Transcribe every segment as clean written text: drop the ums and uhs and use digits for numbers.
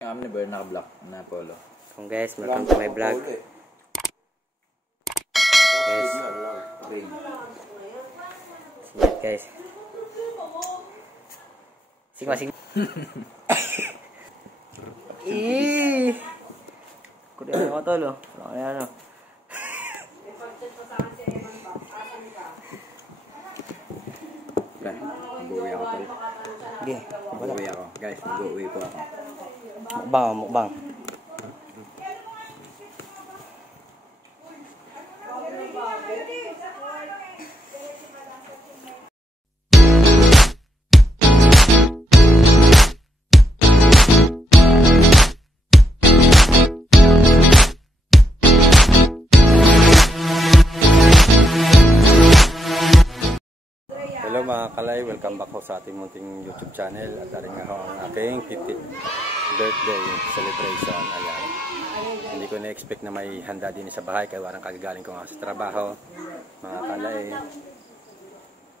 Kami ni Bear naka-block na polo. Kung guys, welcome to my vlog. Guys. Singat guys. Sige masing. Kuda ako tolo. Ano. Mag-uwi ako tol. Sige. Mag-uwi ako. Guys, mag-uwi po ako. Mukbang. Hello mga kalay, welcome back ho sa ating munting YouTube channel at aring nga ho ang aking 50th birthday celebration. Ayan. Hindi ko na-expect na may handa din sa bahay kaya warang kagagaling ko nga sa trabaho mga kalay.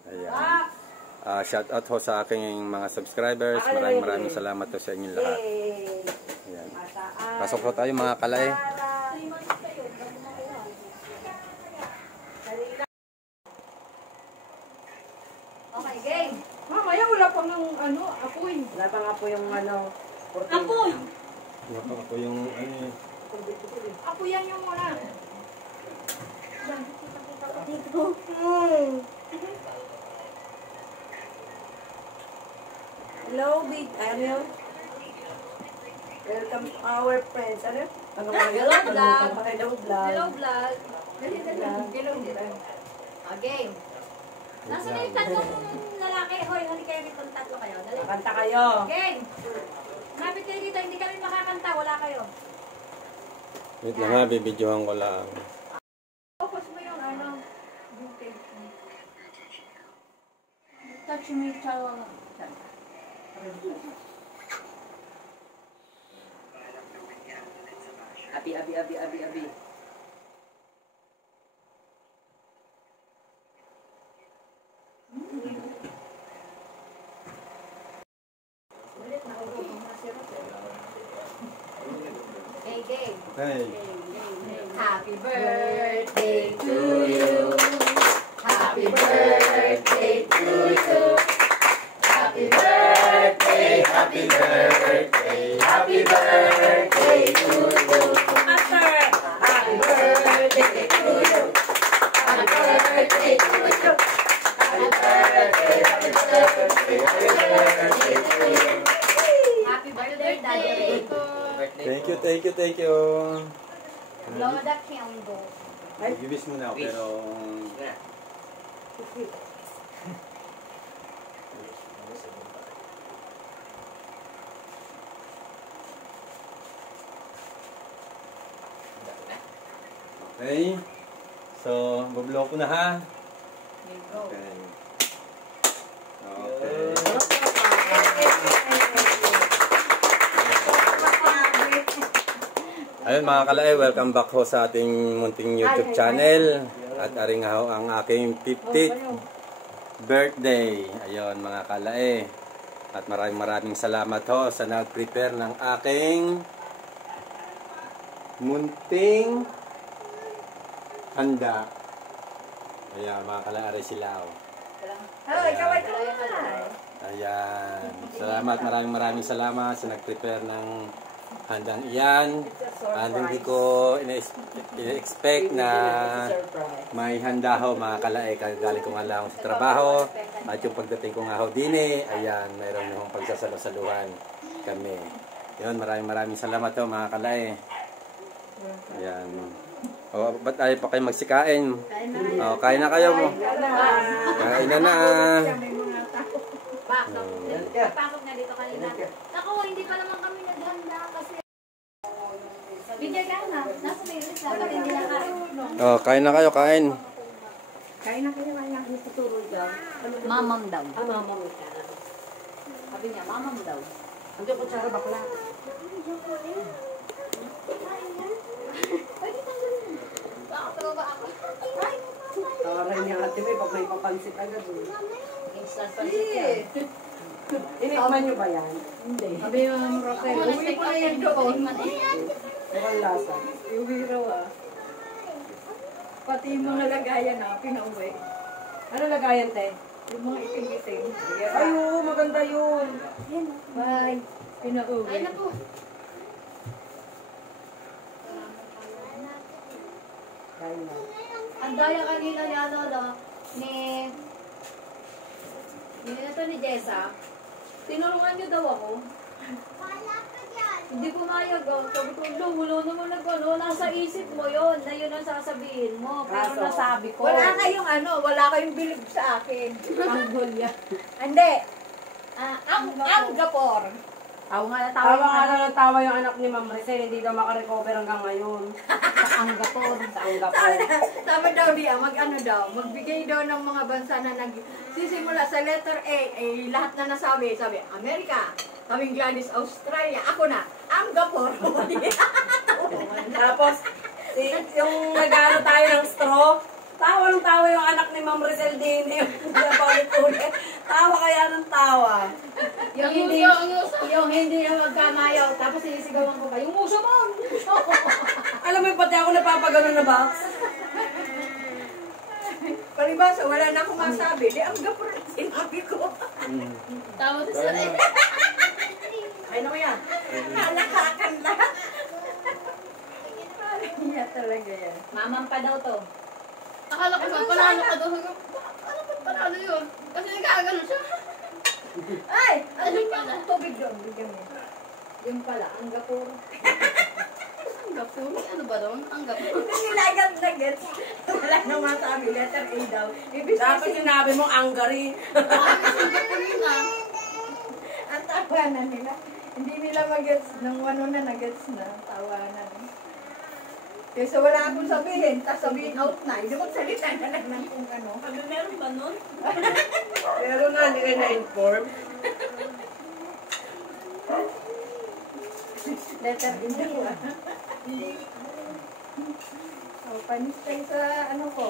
Ayan. Shout out ho sa aking mga subscribers. Maraming salamat ho sa inyong lahat. Ayan. Pasok ho tayo mga kalay. Okay, game. Mamaya wala pang ng apoy. Wala pang apoy yung Apoy! Wala pa ako yung Apoyan yung muna. dito. Hello, big. Ano yun? Welcome to our friends. Ano? Hello, vlog. Hello, vlog. Hello, vlog. Hello, vlog. Game. Nasaan na yung tatlong lalaki? Hoy, hali kayo rito ng tatlo kayo. Dali. Kanta kayo. Game. Lapit kayo dito. Hindi kami makakanta. Wala kayo. wait lang ha, bibidyohan ko lang. Focus mo yung yung tape mo. Touch me, chawa mo. Abi. Hey, game. Hey. Happy birthday to you. Happy birthday to you. Happy birthday, happy birthday, happy birthday to you. Happy birthday to you. Happy birthday to you. Happy birthday, happy birthday, happy birthday to you. Happy birthday, Daddy. Thank you. Blow the candle. Mag-wish muna ako pero okay. So, bublow ko na ha. Okay. Ayun mga kalay, welcome back ho sa ating munting YouTube channel. At aring ho ang aking 50th birthday. Ayun mga kalay. At maraming salamat ho sa nag-prepare ng aking munting handa. Ayan mga kalay, aray sila ho. Hello, ikaw ay Ayan. Salamat, maraming salamat sa nag-prepare ng handang iyan. And hindi ko ina-expect na may handa ho mga kalay. Kagaling ko nga lang sa trabaho. At yung pagdating ko nga ho din ayan, mayroon na hong pagsasalusaluhan kami. Yun, maraming salamat ho mga kalay. Ayan. O, ba't ayaw pa kayo magsikain? O, kain na kayo mo. Kain na. Pasok na dito kanina. Ako, hindi pa naman kami naghanda kasi bigyan ka na. Nasa may list dapat hindi na kain. O, kain na kayo, kain. Kain na kayo, kaya ako tutulog daw. Mamam daw. Mamam. Sabi niya, mamam daw. Ang diyo kutsara bakla. Bakit ba ako? Tawaran niya ate, pag may papansit agad. Instant pansit yan. Inikman nyo ba yan? Hindi. Sabi yung Rosel, uwi ko na yan doon. Mukhang lasa. Uwi raw ah. Pati yung mga lagayan na, pinauwi. Ano lagayan, te? Yung mga itim-itim. Ay, oo, maganda yun. Bye. Pinauwi. Ay na po. Kain na. Ang daya kanina ni ano, no, ni ito ni Jessa. Tinulungan niyo daw ako. Hindi pumayag ako. Sabi ko, "Lo, wala naman nag-ano. Nasa isip mo yon na yun ang sasabihin mo. Pero Kaso, nasabi ko." Wala kayong bilib sa akin. Ang gulya. Hindi. Ang gapor. Tawa nga na Tawa nga lang ng tawa yung anak ni Ma'am Maricel, hindi daw makarecover hanggang ngayon. Sa ang gapor. Sa angga po. Sabi daw niya, magbigay daw ng mga bansa na nagsisimula sa letter A, lahat na nasabi, sabi, Amerika, kaming Gladys, Australia, ako na, ang gapor. Tapos, yung nag-ano tayo ng straw, tawa ng tawa yung anak ni Ma'am Maricel din. Yung ulit. Tawa kaya ng tawa. Yung hindi na magkamayaw, tapos sinisigawan ko pa, yung muso mo! Alam mo yung pati ako napapagano na box? Palibasa, wala na akong masabi. Di, ang gapor na sinabi ko. Tapos sa Ay, ano yan? Nalakakan lahat. Niya talaga yan. mamang pa daw to. Akala ko sa panalo ka doon. Ano ba panalo yun? Kasi nagkagano siya. Ay! Ano Ano pala? yung tubig doon? Bigyan mo. Yung pala, ang gapor. Ang gapo. Ano ba doon? Ang gapo. Hindi nila agad na gets. Wala nang masabi. Letter A daw. Ibig Dapat sabihin, sinabi mo Angari. Ang gapo nila. ang tawanan nila. Hindi nila magets. Nang ano na, nagets na. Tawanan. Kaysa wala akong sabihin, tapos sabihin out na. Hindi magsalita na lang ng kung ano. Meron ba nun? Pero nga, hindi kayo na-inform. Letter A daw. Oh, panis tayo sa ano ko.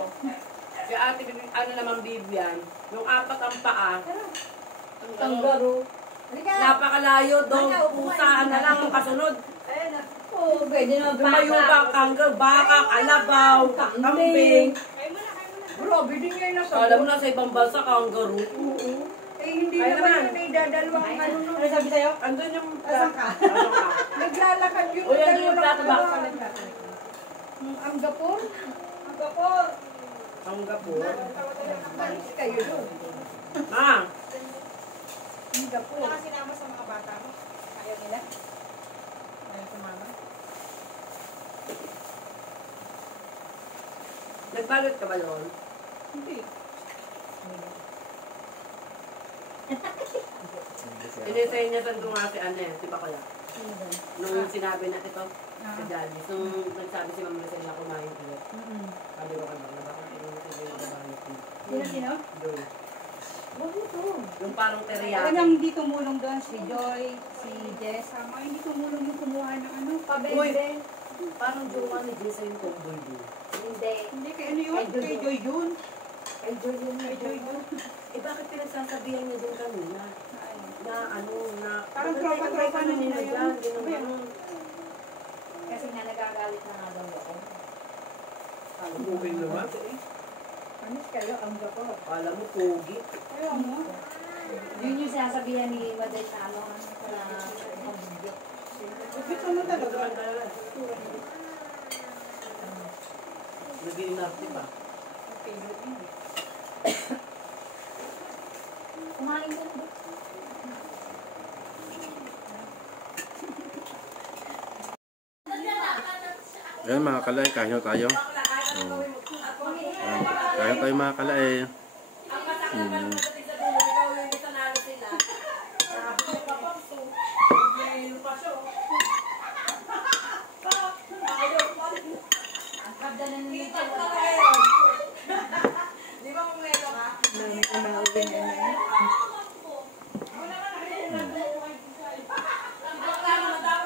Si ate, ano naman Bibian, yung apat ang paa, Ang garo. Halika! napakalayo daw, pusaan na lang ang kasunod. Ayan na. Oh, pwede na Lumayo pa, kangga, baka, kalabaw, kambing. Grabe din ngayon na Alam mo na sa ibang bansa, kangaroo. Eh, hindi Ay, naman naman. yun ay dadalawang ano nun. Ano sabi sa'yo? Andun yung Asan ka? Asan ka? Naglalakad yun. O, yan yung plato ba? Ang gapor? Ang gapor. Ang gapor. Panis kayo doon. Ma, Ang gapor. sinama sa mga bata mo. Ayaw nila. Ayaw sumama. Nagbalot ka ba noon? Hindi. Inisay niya sa nga si Anne, di ba kaya? Nung sinabi na ito, si Dalvis, nung nagsabi si Ma'am Maricel na kumain ulit. Sabi ko ano, na bakit inisay niya yung babayot niya? Sino? Doon. Huwag ito. Yung parang teriyaki. Talagang hindi tumulong doon si Joy, si Jess, sama, hindi tumulong yung kumuha ng ano. Pabende. Parang jowa ni Jessa yung tomboy doon. Hindi. Hindi, kay ano yun? Kay Joy yun. Ay, Joy yun, ay, Joy yun. Eh, bakit pinagsasabihan niya din kanina? Na ano, na... Parang bakit tropa-tropa may na nila kanina yun. dyan, Ano ba yun? ganun. Kasi nga nagagalit na nga daw ako. Okay naman. Panis kayo, ang gapor. Alam mo, pogi. Ayaw mo. Yun yung sinasabihan ni Maday na ano, na pambibyo. Gusto mo talaga. Nag-iinarte ba? Kumain ka na ba? Ayan mga kalay, kain na tayo. Kain tayo mga kalay.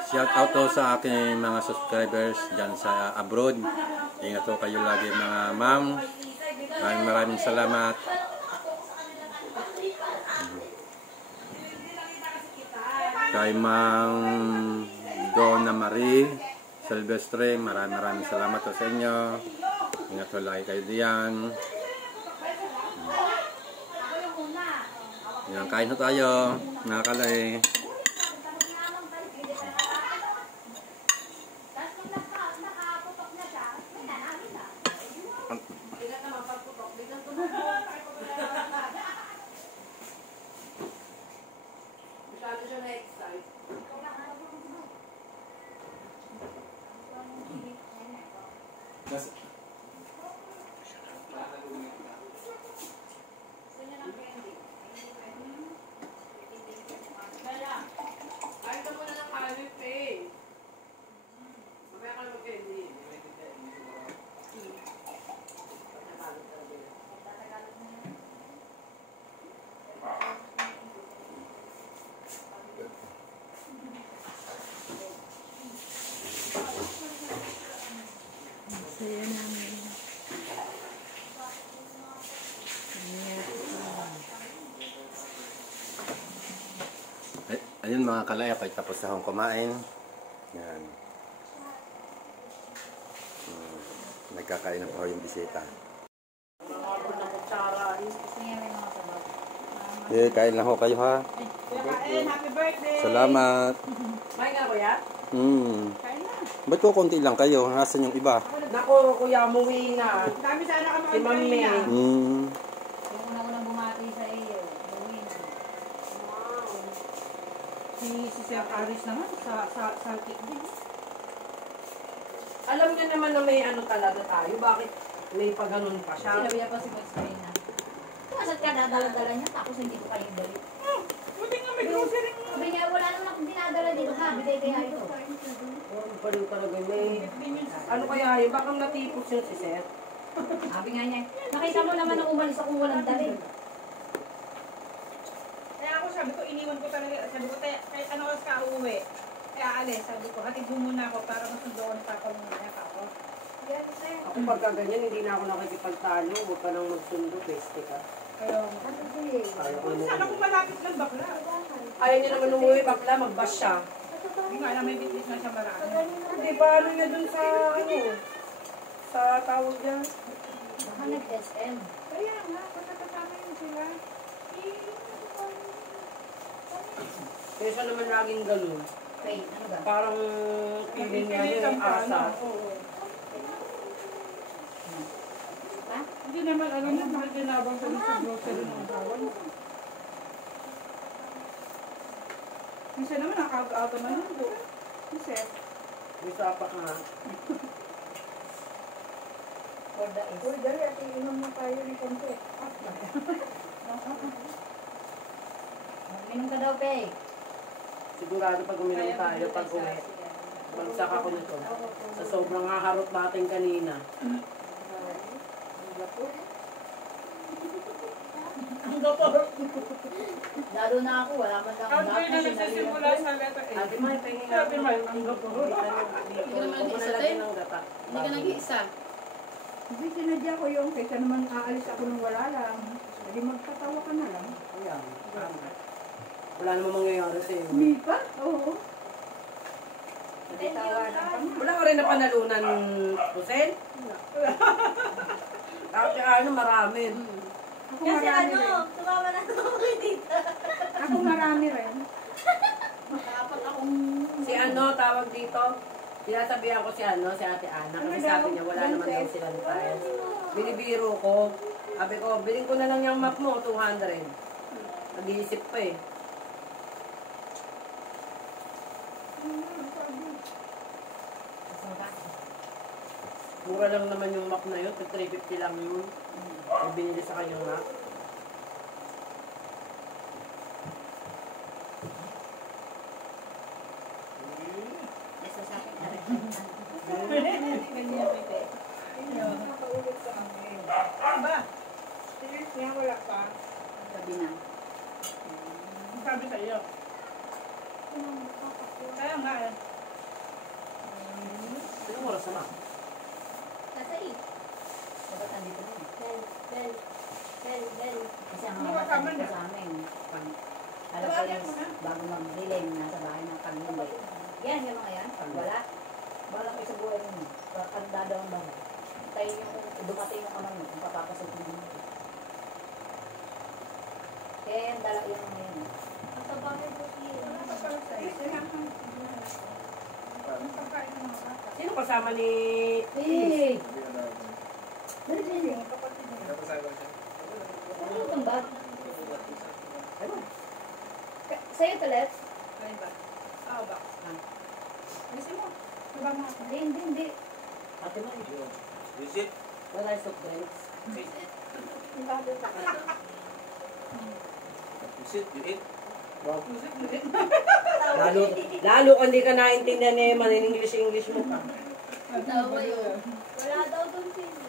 Shout out to sa aking mga subscribers dyan sa abroad. Ingat po kayo lagi mga ma'am. Maraming salamat. kay Mang Donna Marie Silvestre, maraming salamat po sa inyo. Ingat po lagi kayo diyan. Yan, kain na tayo, mga kalay. Ayun mga kalay, ako'y tapos na akong kumain. Yan. Nagkakain na po yung bisita. Okay, kain lang ho kayo ha. Happy birthday! Salamat. May nga kuya? Kain na. Ba't ko konti lang kayo? Nasaan yung iba? Nako, kuya, umuwi na. Dami sana kami Si Ma'am May. Hmm. Yung una-unang bumati sa iyo. Gawin. Si Sir Aris naman sa tikdik. Alam niya naman na may ano talaga tayo. Bakit may paganon pa siya? Sinabi niya pa si Max na. Kasat ka dadala-dala niya, tapos hindi ko kayo dali. Buti nga may grocery mo. Sabi niya, wala naman akong dinadala dito ha, bigay kaya ito. Oh, paliw talaga may... Ano kaya yun? Baka natipos yun si Seth? Sabi nga niya, nakita mo naman na umalis ako walang dali. Kaya ako sabi ko, iniwan ko talaga. Sabi ko, kahit ano oras ka uuwi. Kaya alis, sabi ko, hatid mo muna ako para masundoon pa ako ng anak ako. Yan, sir. Ako pagka ganyan, hindi na ako nakikipagtalo. Huwag ka nang magsundo, peste ka. Kaya, Ayaw ko sana naman. kung malapit lang bakla. Ayaw niya naman umuwi, bakla, mag-bus siya. Hindi nga alam, may bitbit na siya marami. Hindi, paano niya dun sa, ano, sa tawag niya? Baka nag-SM. Kaya nga, pagkakasama yun sila. Kaya siya naman laging ganun. Wait, ano ba? Parang feeling niya yun, asa. Hindi naman alam niya, bakit ginabang ko sa grocery ng asawa niya. Minsan naman, nakaka-aga man yun doon. Kasi, May sapak nga. For the is. uy, dali, at iinom na tayo ni Konti. Minum ka daw, Pei. Sigurado pag uminom tayo, pag uwi, bagsak ako nito. Sa sobrang haharot natin kanina. Ang gapor. Lalo na ako, wala man lang Ang kayo na nagsisimula sa letter A. Ate May, pahingin nga Ate May, ang gapor. Hindi ka naman Huwag mo nag-isa, nalagyan ng gata. Hindi ka nag-iisa. Hindi, sinadya ko yung kaysa naman aalis ako nung wala lang. Hindi magtatawa ka na lang. Ayan, tama. Wala namang mangyayari sa'yo. Hindi pa? Oo. Nagtawanan pa nga. Wala ka rin na panalunan, Hussein? Ate ano, marami. Ako marami rin. sumama na ako kay tita. Ako marami rin. Dapat akong... Si ano, tawag dito, sinasabihan ko si ano, si Ate Ana, kasi sabi niya wala naman daw silang time. Binibiro ko. Sabi ko, bilhin ko na lang yung map mo, 200. Nag-iisip pa eh. Mura lang naman yung map na yun, 350 lang yun. Yung binili sa kanyang map. Nasa sa akin, Nakaulit sa amin. Ba? Serious niya, wala pa. sabi na. Ang sabi sa iyo. Kaya nga eh. Anong oras na? Nasa 8. Dapat andito na. Bell. Kasi ang Ano mga ka man bata na? sa amin. Alam ko yung bago mag-dilim, nasa bahay ng pag-uwi. Yan, yung mga yan. Pag wala, wala kayo sa buhay ninyo. Pag dadaw ang bahay. Tayo yung dumating yung kamay mo, kung papapasok mo. Kaya yan, dala yung mga yan. Sa bahay po siya. Sino kasama ni... Hey! Dali din. Ano itong bag? Sa'yo ito, Let's? Ano ba? Ba? Alisin mo. Diba mo? Hindi. Ate mo, Visit. wala yung soft drinks. Visit, you eat. Lalo kung hindi ka naintindihan ni Eman, in English mo. Tawa yun. Wala daw doon sila.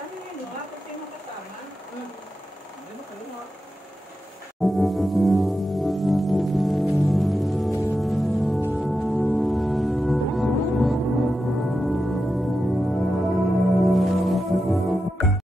Ano yun? Ako sino kasama? Hindi mo,